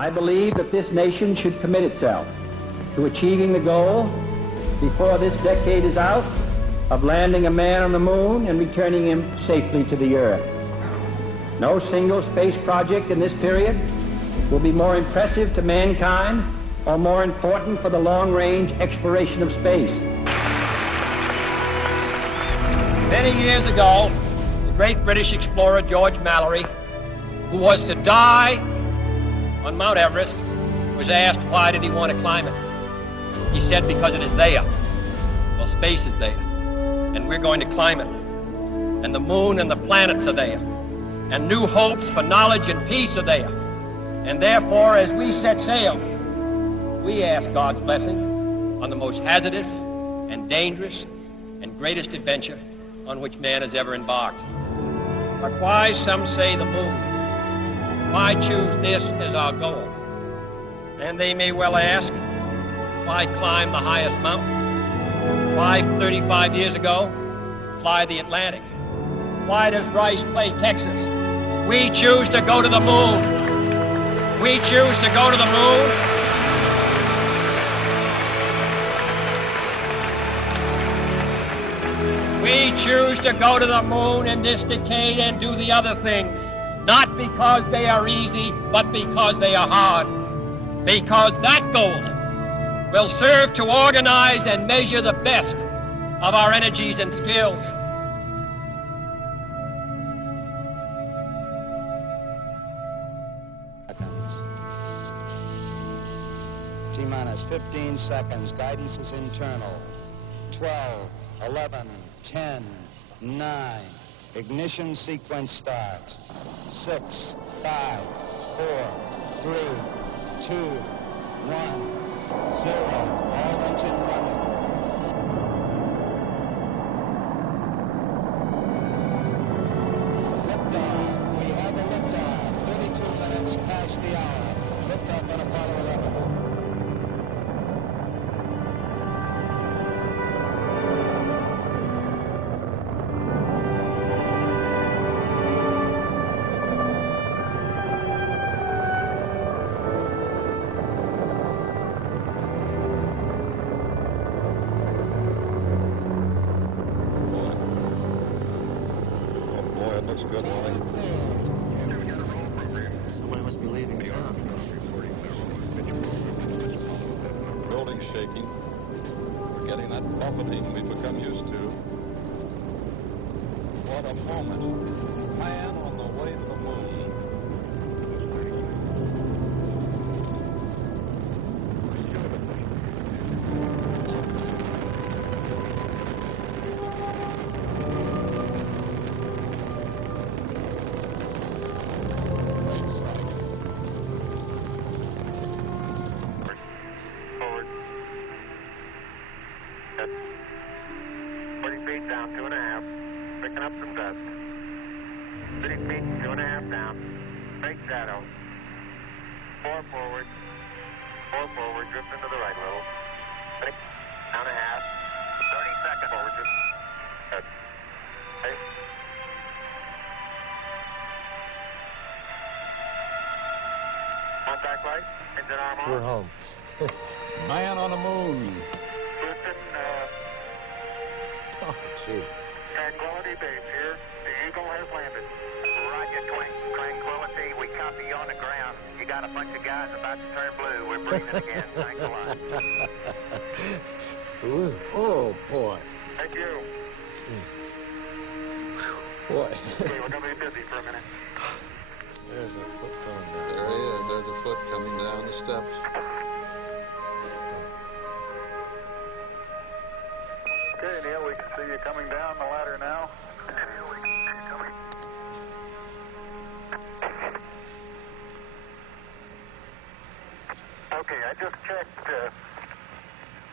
I believe that this nation should commit itself to achieving the goal, before this decade is out, of landing a man on the moon and returning him safely to the Earth. No single space project in this period will be more impressive to mankind or more important for the long-range exploration of space. Many years ago, the great British explorer George Mallory, who was to die on Mount Everest, was asked why did he want to climb it. He said, because it is there. Well, space is there, and we're going to climb it. And the moon and the planets are there. And new hopes for knowledge and peace are there. And therefore, as we set sail, we ask God's blessing on the most hazardous and dangerous and greatest adventure on which man has ever embarked. But why, some say, the moon? Why choose this as our goal? And they may well ask, why climb the highest mountain? Why, 35 years ago, fly the Atlantic? Why does Rice play Texas? We choose to go to the moon. We choose to go to the moon. We choose to go to the moon in this decade and do the other things, not because they are easy, but because they are hard. Because that goal will serve to organize and measure the best of our energies and skills. T-minus 15 seconds. Guidance is internal. 12, 11, 10, 9. Ignition sequence starts. 6, 5, 4, 3, 2, 1, 0. All engine running. Liftoff. We have a liftoff. 32 minutes past the hour. Liftoff on Apollo 11. Good morning. Somebody must be leaving town. Building shaking. We're getting that buffeting we've become used to. What a moment. Man on the way to the moon. Down 2.5, picking up some dust. 30 feet, 2.5 down. Break shadow. 4 forward. 4 forward, drift into the right a little. 6, down a half. 30 seconds forward, just. Good. Okay. Contact light, engine arm on. We're home. Man on the moon. Houston, Oh, jeez. Tranquility Base here. The Eagle has landed. Roger, Tranquility. We copy you on the ground. You got a bunch of guys about to turn blue. We're breathing again. Thanks a lot. Ooh. Oh, boy. Thank you. Boy. Okay, we're going to be busy for a minute. There's that foot going down. There he is. There's a foot coming down the steps. Okay, Neil, we can see you coming down the ladder now. Okay, I just checked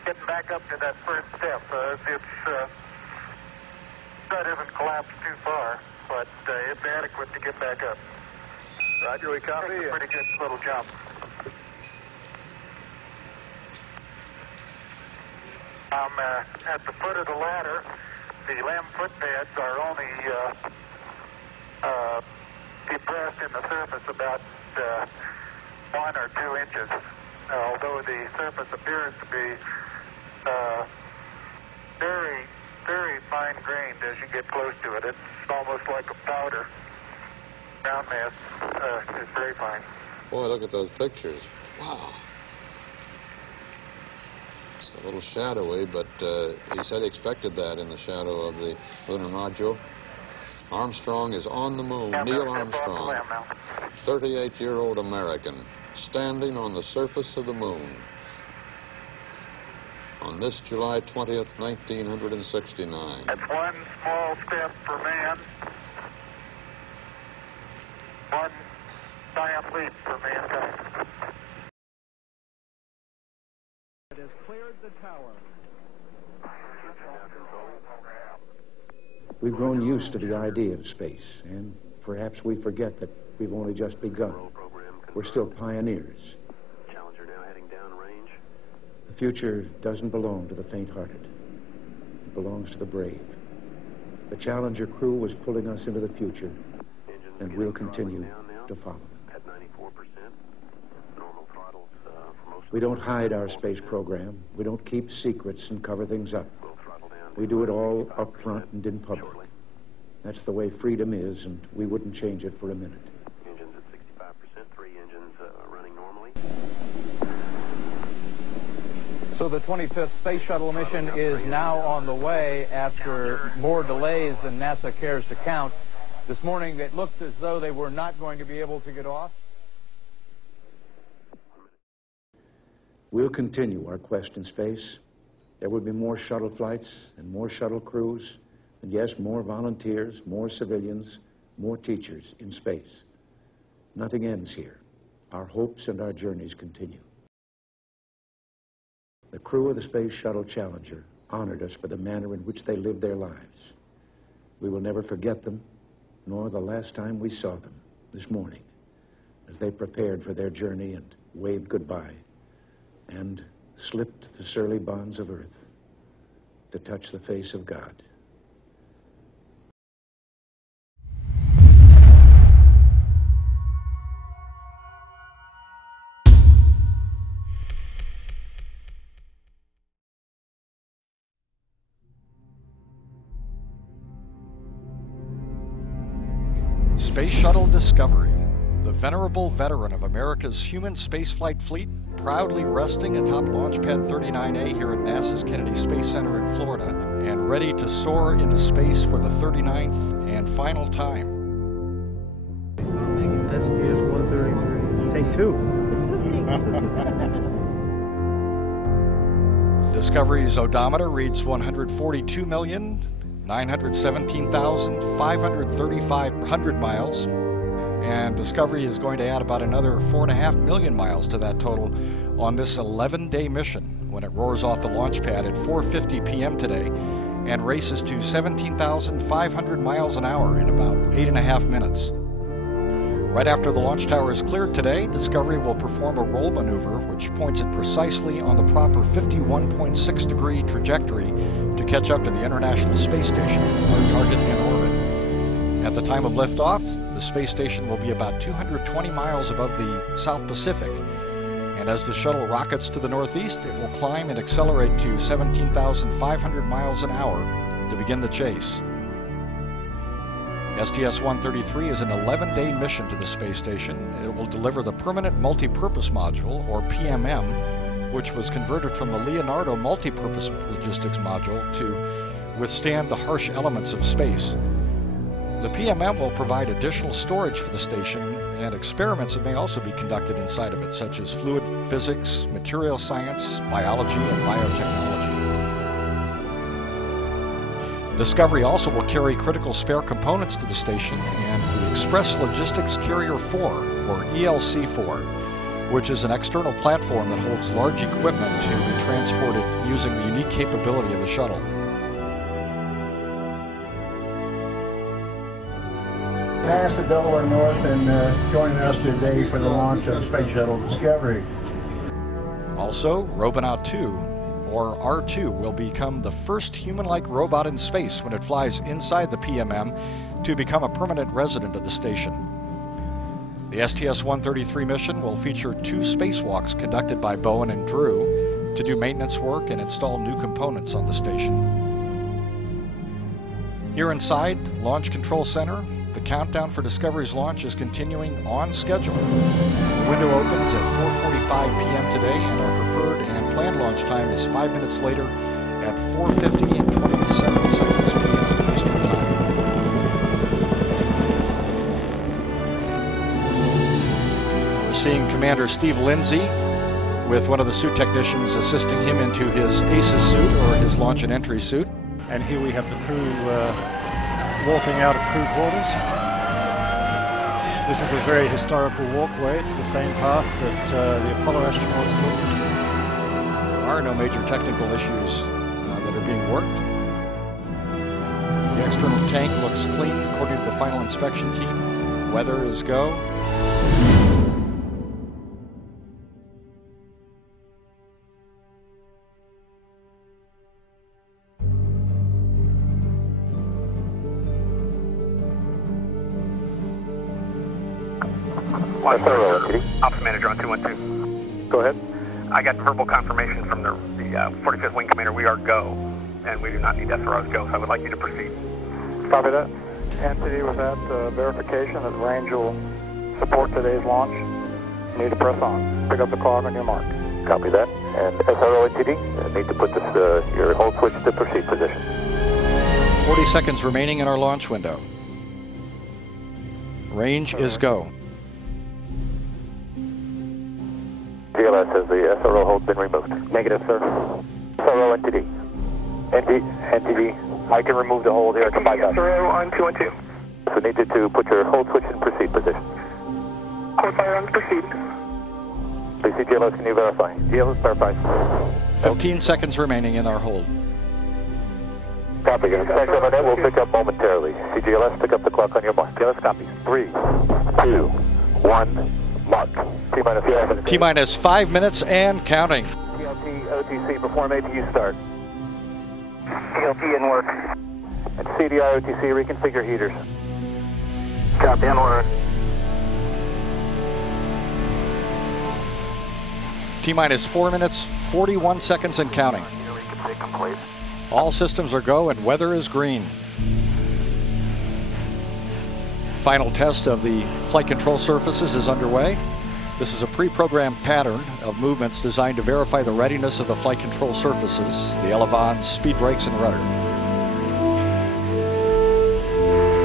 getting back up to that first step. That isn't collapsed too far, but it's adequate to get back up. Roger, we copy. It's a pretty good little jump. At the foot of the ladder, the LEM footpads are only depressed in the surface about 1 or 2 inches. Although the surface appears to be very, very fine-grained as you get close to it. It's almost like a powder. Ground mass is very fine. Boy, look at those pictures. Wow. It's a little shadowy, but he said he expected that in the shadow of the lunar module. Armstrong is on the moon. Neil Armstrong, 38-year-old American, standing on the surface of the moon on this July 20th, 1969. That's one small step for man, one giant leap for mankind. It has cleared the tower. We've grown used to the idea of space, and perhaps we forget that we've only just begun. We're still pioneers. Challenger now heading downrange. The future doesn't belong to the faint-hearted. It belongs to the brave. The Challenger crew was pulling us into the future, and we'll continue to follow them. At 94%. Normal throttles for most. We don't hide our space program. We don't keep secrets and cover things up. We do it all up front and in public. That's the way freedom is, and we wouldn't change it for a minute. Engines at 65%, 3 engines running normally. So the 25th Space Shuttle mission is now on the way after more delays than NASA cares to count. This morning it looked as though they were not going to be able to get off. We'll continue our quest in space. There will be more shuttle flights and more shuttle crews, and yes, more volunteers, more civilians, more teachers in space. Nothing ends here. Our hopes and our journeys continue. The crew of the Space Shuttle Challenger honored us for the manner in which they lived their lives. We will never forget them, nor the last time we saw them this morning, as they prepared for their journey and waved goodbye and slipped the surly bonds of earth to touch the face of God. Space Shuttle Discovery, the venerable veteran of America's human spaceflight fleet, proudly resting atop Launch Pad 39A here at NASA's Kennedy Space Center in Florida, and ready to soar into space for the 39th and final time. STS-133. Take 2. Discovery's odometer reads 142,917,535 miles, and Discovery is going to add about another 4.5 million miles to that total on this 11-day mission when it roars off the launch pad at 4:50 p.m. today and races to 17,500 miles an hour in about 8.5 minutes. Right after the launch tower is cleared today, Discovery will perform a roll maneuver which points it precisely on the proper 51.6-degree trajectory to catch up to the International Space Station, our target in orbit. At the time of liftoff, the space station will be about 220 miles above the South Pacific, and as the shuttle rockets to the northeast, it will climb and accelerate to 17,500 miles an hour to begin the chase. STS-133 is an 11-day mission to the space station. It will deliver the Permanent Multi-Purpose Module, or PMM, which was converted from the Leonardo Multi-Purpose Logistics Module to withstand the harsh elements of space. The PMM will provide additional storage for the station, and experiments that may also be conducted inside of it, such as fluid physics, material science, biology, and biotechnology. Discovery also will carry critical spare components to the station and the Express Logistics Carrier 4, or ELC-4, which is an external platform that holds large equipment to be transported using the unique capability of the shuttle. NASA Delaware North and joining us today for the launch of Space Shuttle Discovery. Also, Robonaut 2, or R2, will become the first human-like robot in space when it flies inside the PMM to become a permanent resident of the station. The STS-133 mission will feature 2 spacewalks conducted by Bowen and Drew to do maintenance work and install new components on the station. Here inside Launch Control Center, the countdown for Discovery's launch is continuing on schedule. The window opens at 4:45 p.m. today, and our preferred and planned launch time is 5 minutes later at 4:50 and 27 seconds p.m. Eastern Time. We're seeing Commander Steve Lindsay with one of the suit technicians assisting him into his ACES suit, or his launch and entry suit. And here we have the crew walking out of crew quarters. This is a very historical walkway. It's the same path that the Apollo astronauts took. There are no major technical issues that are being worked. The external tank looks clean according to the final inspection team. Weather is go. Ops Manager on 212. Go ahead. I got verbal confirmation from the 45th Wing Commander. We are go, and we do not need SROs go, so I would like you to proceed. Copy that. Entity with that verification that range will support today's launch. You need to press on. Pick up the clock on your mark. Copy that. And SRO NTD, need to put this your hold switch to proceed position. 40 seconds remaining in our launch window. Range is go. GLS, has the SRO hold been removed? Negative, sir. SRO NTD. NTD, I can remove the hold here. SRO on 212. So needed to put your hold switch in proceed position. Hold fire on proceed. Please see GLS, can you verify? GLS verified. 15 seconds remaining in our hold. Copy. Inspect on that, we'll pick up momentarily. CGLS, pick up the clock on your mark. GLS copies. 3, 2, 1, mark. T-minus 5 minutes and counting. TLT, OTC, perform ATU start. TLT in work. And CDI, OTC, reconfigure heaters. Copy, in order. T-minus 4 minutes, 41 seconds and counting. All systems are go and weather is green. Final test of the flight control surfaces is underway. This is a pre-programmed pattern of movements designed to verify the readiness of the flight control surfaces, the elevons, speed brakes, and rudder.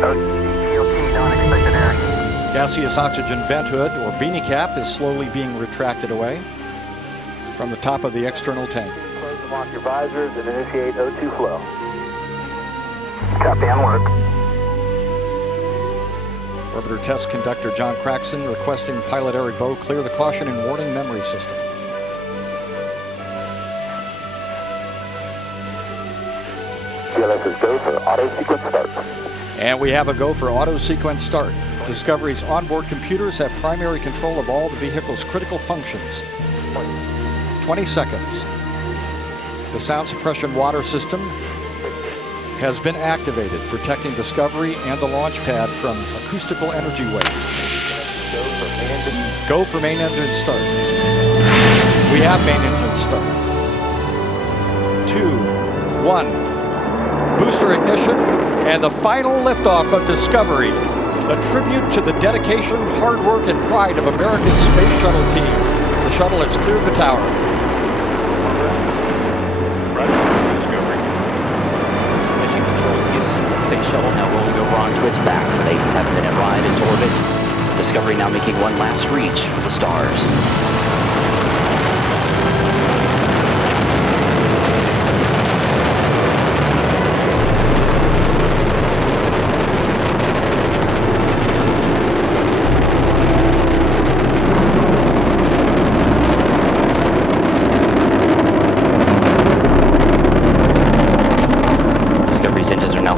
Non-expected error. Gaseous oxygen vent hood, or beanie cap, is slowly being retracted away from the top of the external tank. Close and lock your visors and initiate O2 flow. Copy, on work. Orbiter test conductor John Craxton requesting pilot Eric Bowe clear the caution and warning memory system. GLS is go for auto sequence start. And we have a go for auto sequence start. Discovery's onboard computers have primary control of all the vehicle's critical functions. 20 seconds. The sound suppression water system has been activated, protecting Discovery and the launch pad from acoustical energy waves. Go for main engine start. We have main engine start. 2, 1. Booster ignition and the final liftoff of Discovery. A tribute to the dedication, hard work, and pride of America's space shuttle team. The shuttle has cleared the tower. Space shuttle now rolling over onto its back for an 8.5-minute ride into orbit. Discovery now making one last reach for the stars.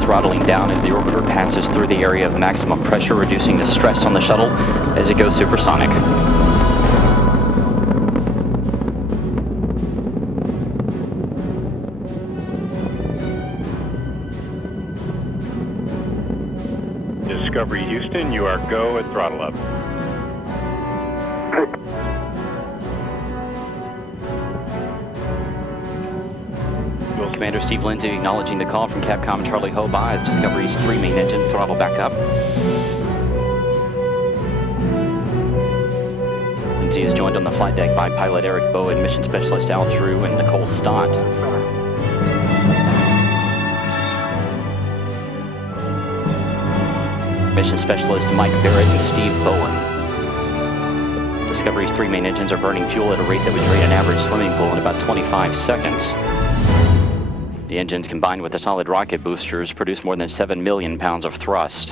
Throttling down as the orbiter passes through the area of maximum pressure, reducing the stress on the shuttle as it goes supersonic. Discovery Houston, you are go at throttle up. Commander Steve Lindsay acknowledging the call from Capcom Charlie Hoba as Discovery's 3 main engines throttle back up. Lindsay is joined on the flight deck by pilot Eric Bowen, mission specialist Al Drew, and Nicole Stott. Mission specialist Mike Barrett and Steve Bowen. Discovery's 3 main engines are burning fuel at a rate that would drain an average swimming pool in about 25 seconds. The engines, combined with the solid rocket boosters, produce more than 7 million pounds of thrust.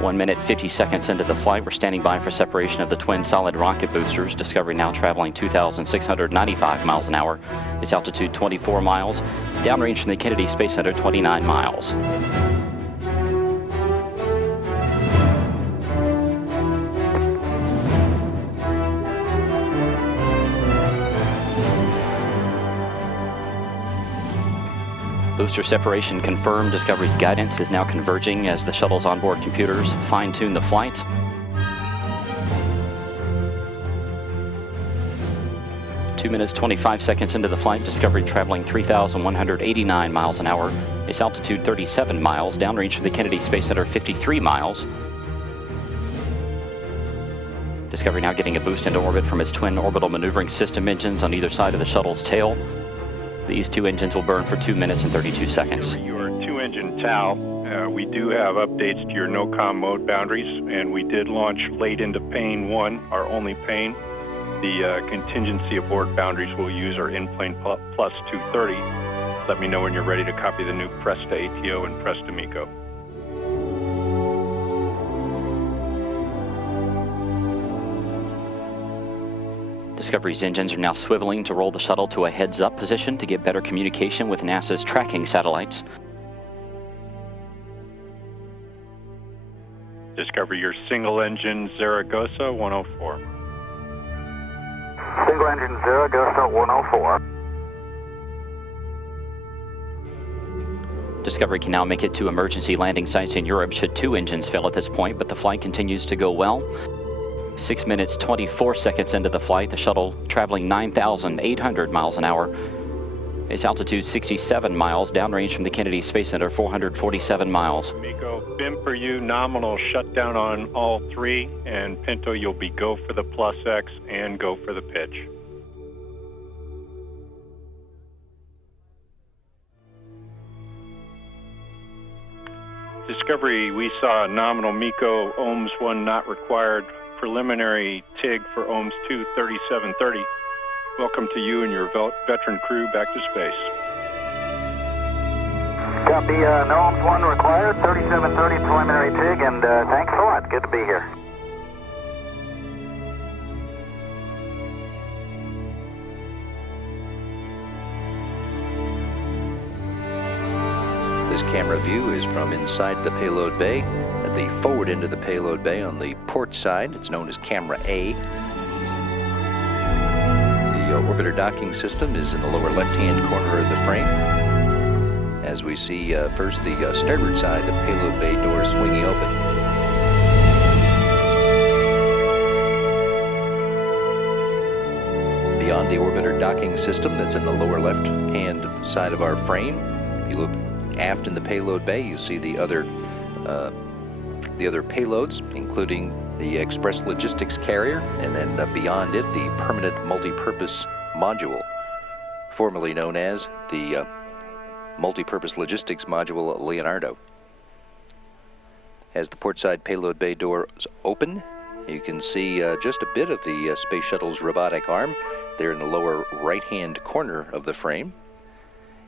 1 minute, 50 seconds into the flight, we're standing by for separation of the twin solid rocket boosters. Discovery now traveling 2,695 miles an hour. Its altitude 24 miles. Downrange from the Kennedy Space Center 29 miles. Booster separation confirmed. Discovery's guidance is now converging as the shuttle's onboard computers fine-tune the flight. Two minutes, 25 seconds into the flight, Discovery traveling 3,189 miles an hour. Its altitude 37 miles, downrange from the Kennedy Space Center 53 miles. Discovery now getting a boost into orbit from its twin orbital maneuvering system engines on either side of the shuttle's tail. These 2 engines will burn for 2 minutes and 32 seconds. Your 2-engine TAL, we do have updates to your no-com mode boundaries, and we did launch late into Pane 1, our only pane. The contingency aboard boundaries we'll use are in-plane plus 230. Let me know when you're ready to copy the new Presta ATO and Presta MECO. Discovery's engines are now swiveling to roll the shuttle to a heads-up position to get better communication with NASA's tracking satellites. Discovery your single-engine Zaragoza 104. Single-engine Zaragoza 104. Discovery can now make it to emergency landing sites in Europe should 2 engines fail at this point, but the flight continues to go well. 6 minutes, 24 seconds into the flight, the shuttle traveling 9,800 miles an hour. Its altitude 67 miles, downrange from the Kennedy Space Center 447 miles. MECO, BIM for you, nominal shutdown on all 3, and Pinto, you'll be go for the plus X and go for the pitch. Discovery, we saw nominal MECO, OMS 1 not required. Preliminary TIG for OMS 2 3730. Welcome to you and your veteran crew back to space. Copy, no OMS 1 required, 3730 preliminary TIG, and thanks a lot. Good to be here. This camera view is from inside the payload bay. At the forward end of the payload bay on the port side, it's known as Camera A. The orbiter docking system is in the lower left-hand corner of the frame. As we see first the starboard side, the payload bay door swinging open. Beyond the orbiter docking system that's in the lower left-hand side of our frame, if you look aft in the payload bay, you see the other payloads, including the Express Logistics Carrier, and then beyond it, the Permanent Multi-Purpose Module, formerly known as the Multi-Purpose Logistics Module Leonardo. As the portside payload bay doors open, you can see just a bit of the Space Shuttle's robotic arm there in the lower right-hand corner of the frame,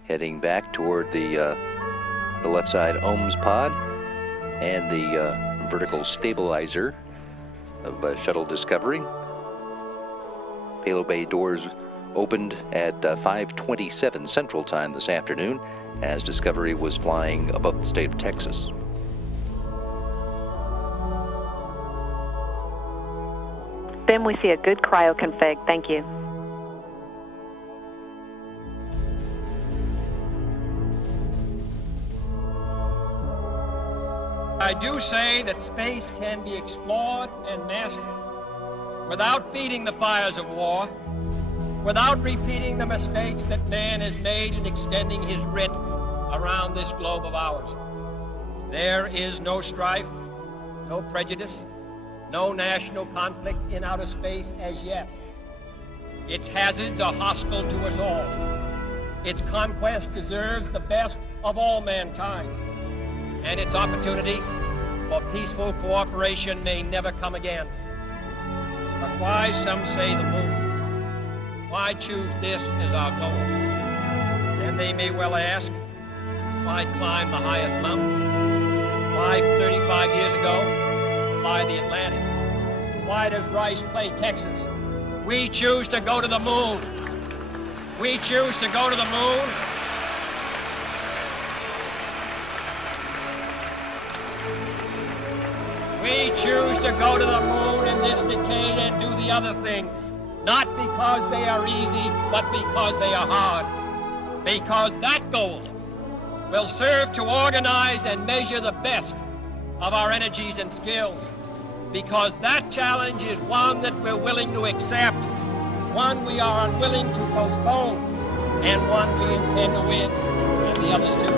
heading back toward the left side OMS pod and the vertical stabilizer of Shuttle Discovery. Payload bay doors opened at 5:27 Central Time this afternoon as Discovery was flying above the state of Texas. Ben, we see a good cryo config. Thank you. I do say that space can be explored and mastered without feeding the fires of war without repeating the mistakes that man has made in extending his writ around this globe of ours. There is no strife, no prejudice, no national conflict in outer space as yet. Its hazards are hostile to us all. Its conquest deserves the best of all mankind, and its opportunity for peaceful cooperation may never come again. But why, some say, the moon? Why choose this as our goal? And they may well ask, why climb the highest mountain? Why 35 years ago fly the Atlantic? Why does Rice play Texas? We choose to go to the moon. We choose to go to the moon. We choose to go to the moon in this decade and do the other things, not because they are easy, but because they are hard. Because that goal will serve to organize and measure the best of our energies and skills. Because that challenge is one that we're willing to accept, one we are unwilling to postpone, and one we intend to win, and the others too.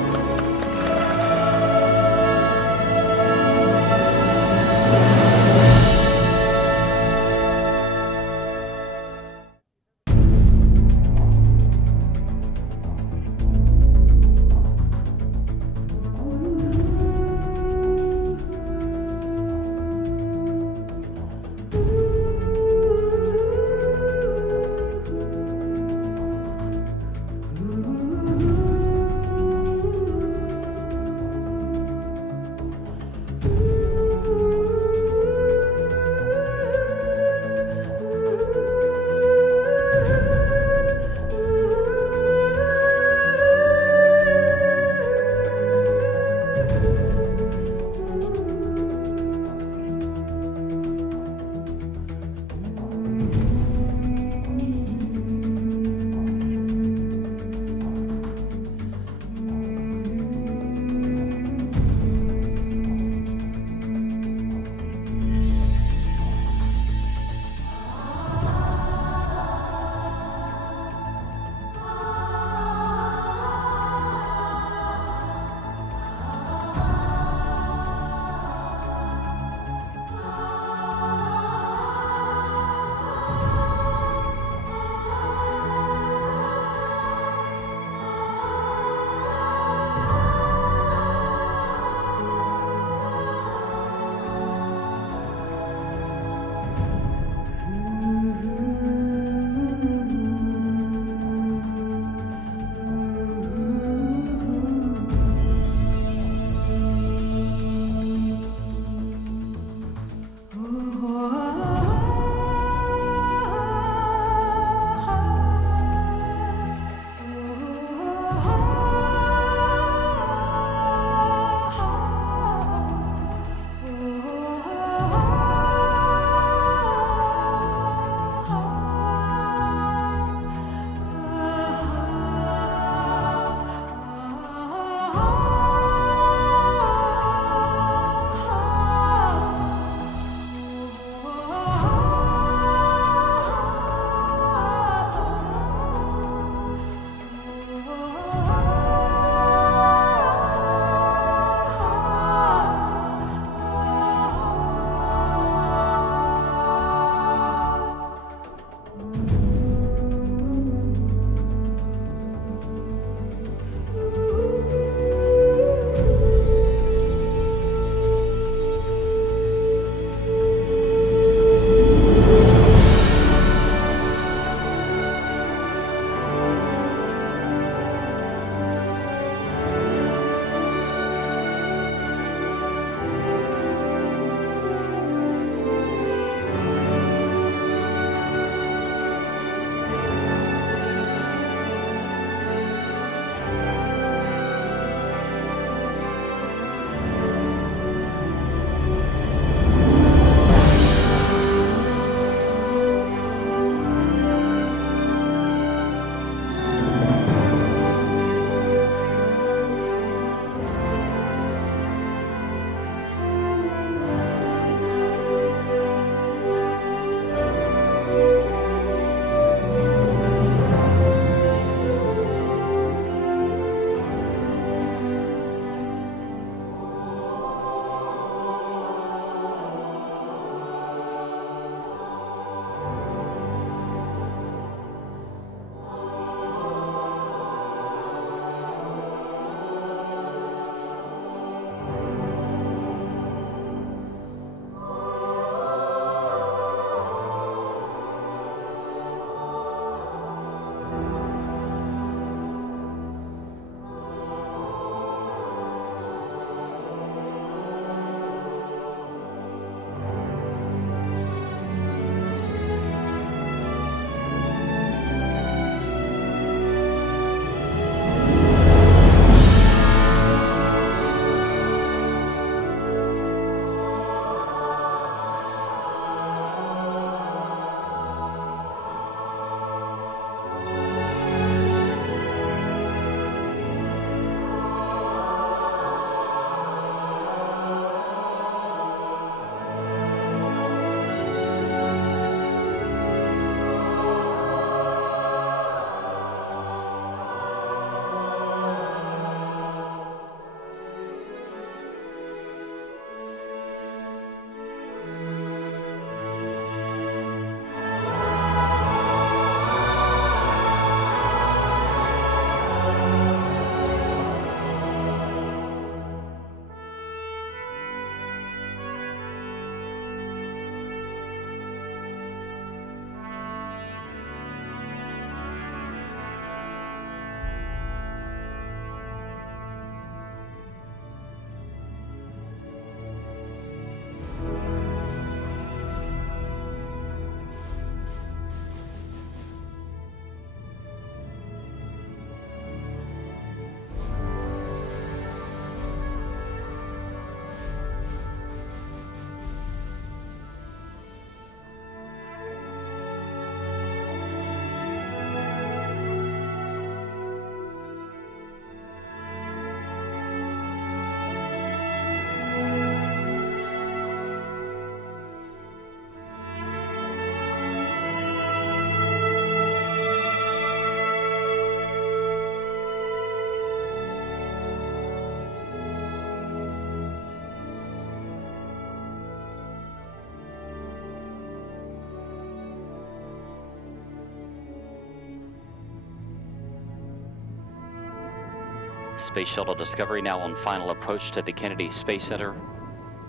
Space Shuttle Discovery now on final approach to the Kennedy Space Center.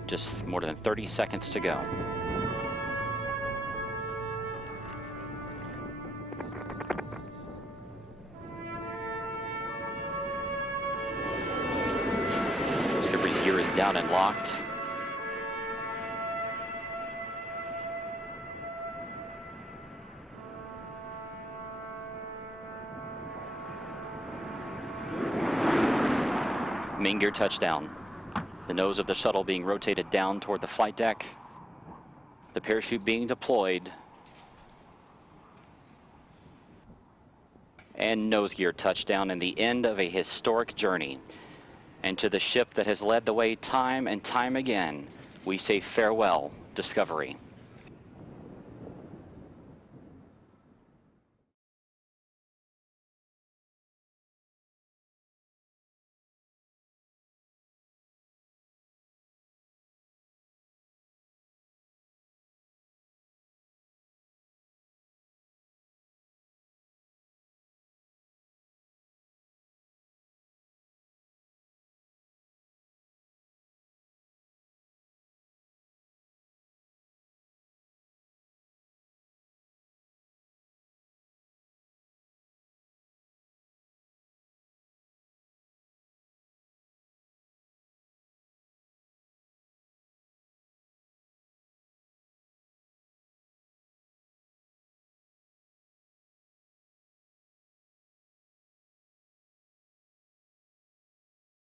Just more than 30 seconds to go. Discovery's gear is down and locked. Main gear touchdown. The nose of the shuttle being rotated down toward the flight deck. The parachute being deployed. And nose gear touchdown, and the end of a historic journey. And to the ship that has led the way time and time again, we say farewell, Discovery.